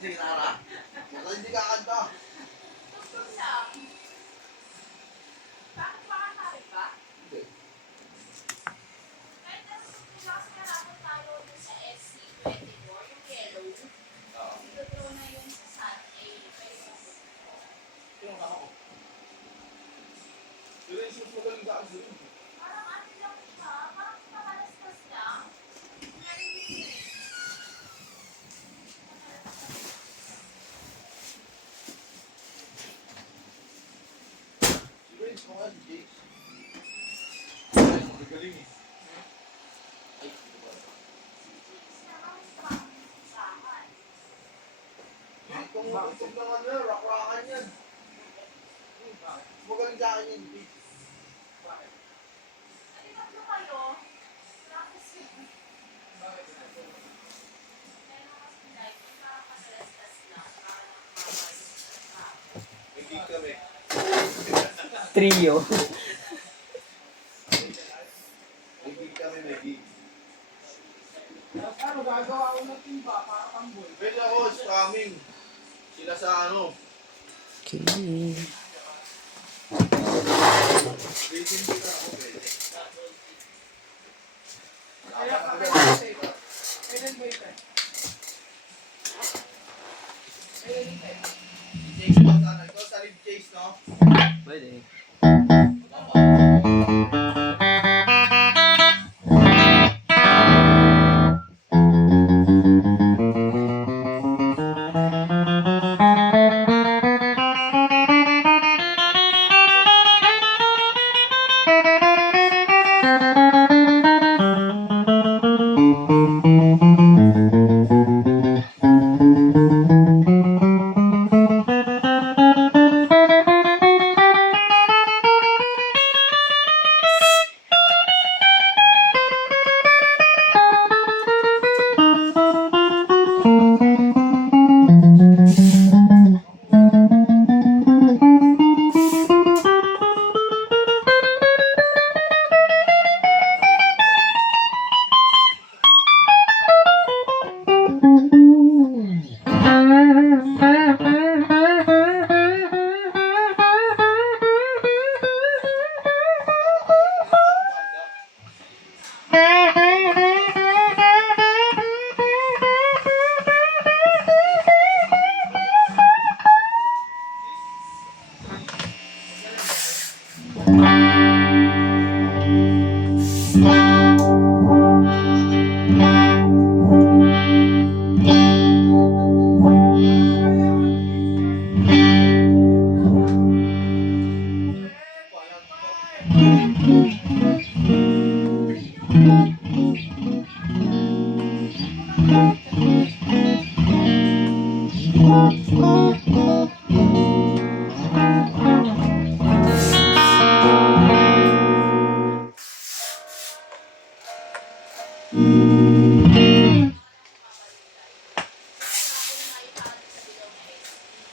Sige, Tara. Ako hindi kakanta. Tugtog lang. Bakit makanta rin ba? Hindi. Kahit nasa kasi karapot tayo dun sa SC24, yung yellow. Oo. Ito na yun sa San A. Pero Yung ako. Yun yung shoes magaling sa akin. parang ano lang siya, parang makalastas lang. Si Vince mo nga, si James. Ay, magaling eh. Ay, hindi ba? Itong mga ano, rock-rockan yan. Magaling sa akin yan, James. Bakit? Ano tatlo kayo? Practice yun. Pero kasi like, parang makalastas lang. Parang nakakabay. May gig kami. Trio. May gig kami, may gig. Ano, gagawa ko ng timba para pamboy. Pwede ako, scamming. Sila sa ano. Okay. Racing sila ako, pwede. Kaya ka kasi, kailan ba ito? Kailan ito? Chase mo sana. Ikaw sa live chase, no? Pwede.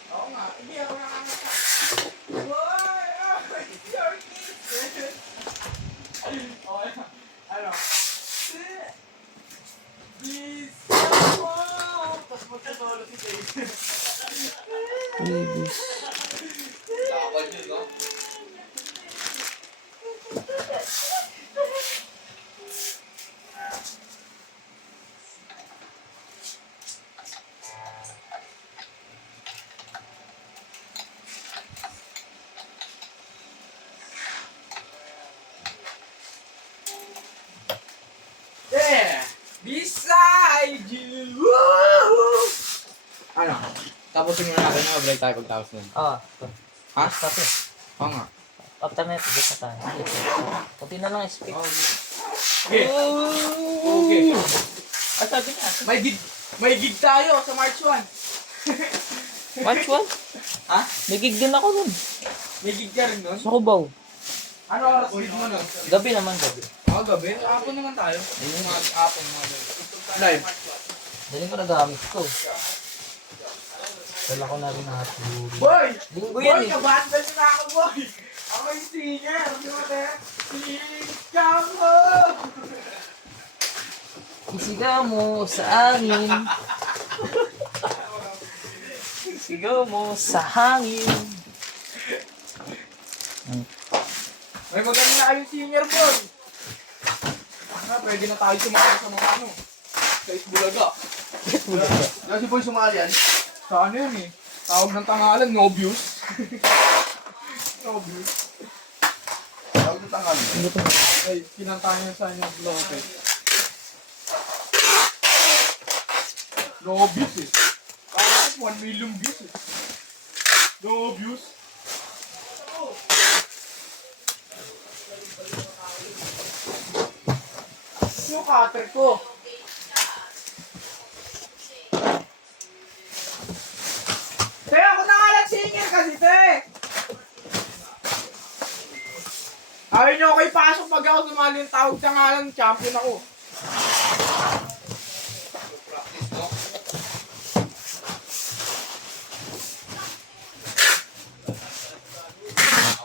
Oo nga, hindi ako nakakata. Woy! Your kiss! Okay, ano? Bisa mo! Tapos magkasolo si Dave. Babies. Lakad yun, no? Yeah! Beside you! Woo! Ano? Tapusin mo natin na break tayo pagtapos nun. Ah, Ha? stop eh. Oo nga. After na ito, na tayo. Kunti na lang speak. Okay. Okay. Ah, sabi niya. May gig tayo sa March 1. March 1? Ha? May gig din ako dun. May gig ka rin nun? Sa Cubao. Ano oras gig mo nun? Gabi naman, gabi. Ako gabi? Hapon naman tayo. Ayun. Hapon mga live. Daling ko na gamit ko. Dala ko na rin natulog. Boy! Linggo yan Boy, eh. kabanda niyo na ako, boy! Ako yung singer! Di ba, te? Sigaw mo! Isigaw mo sa amin. Sigaw mo sa hangin. May magaling na kayong senior boy. Pwede na tayo sumali sa mga ano. Sa Isbulaga. Kasi boy sumali yan. Sa ano yan eh. Tawag ng tangalan, Nobius. Nobius. Tawag ng tangal. Hindi to. Ay, kinanta niya sa inyo, Lopez. Nobius eh. Kaya 1 million views eh. Nobius. Yung cutter ko. Te, ako na nga lang singer kasi, te! Ayaw niyo ako ipasok pag ako sumali yung tawag sa ngalan, champion ako. Practice, no?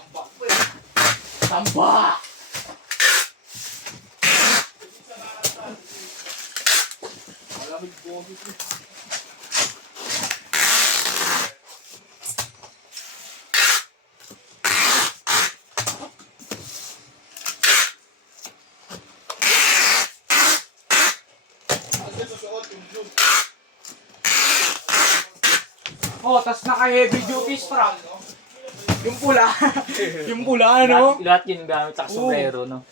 Ambak po eh. Tamba! Malamig boses eh. Kasi susuot yung blue. Oh, tas naka-heavy duty strap. Yung pula. Yung pula, ano? Lahat yun gamit sa sombrero, no?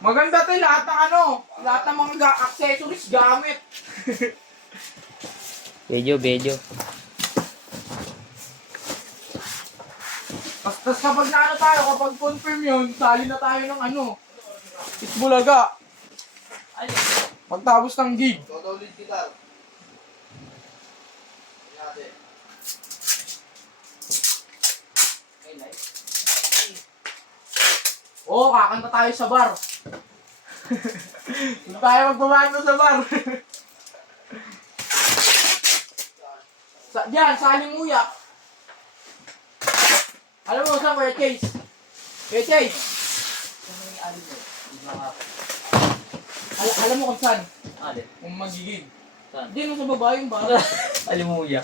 Maganda to lahat ng ano, lahat ng mga accessories gamit. Bedyo. Tas kapag na ano tayo, kapag confirm yun, sali na tayo ng ano, Isbulaga. Pagtapos ng gig. Todo ulit kita. Natin. Oo, kakanta tayo sa bar. Doon tayo magbabando sa bar. Diyan, sa Alimuya. Alam mo saan, Kuya Chase? Kuya Chase, alam mo kung saan? Alin? Kung magiging. Saan? Hindi mo sa baba yung bar. Alimuya.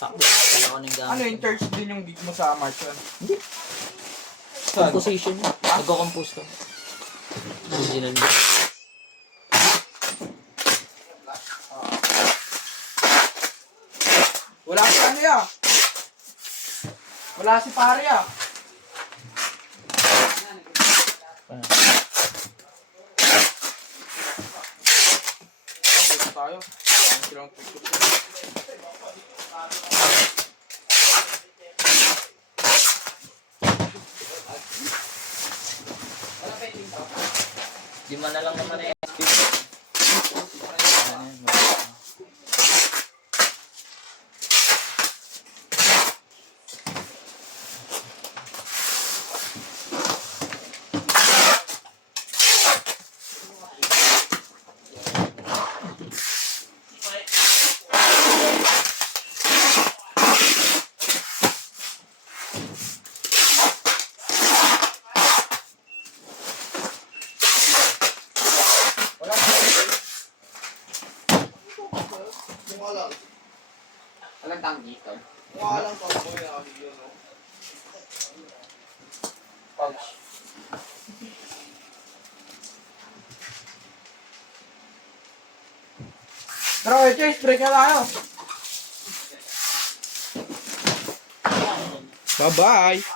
Takbo. Wala ko nang gamit. Ano, in church din yung gig mo sa March 1? Hindi. Saan? Composition. Nagko-compose to. Original mo. Wala si ano ya. Wala si pare ya. Dito tayo. Ano silang picture? Di man na lang naman eh. Mukha lang. Walang tanggi ito. Mukha lang tomboy na kasi yun, no? Pouch. Pero okay, Chase, break na tayo. Bye-bye.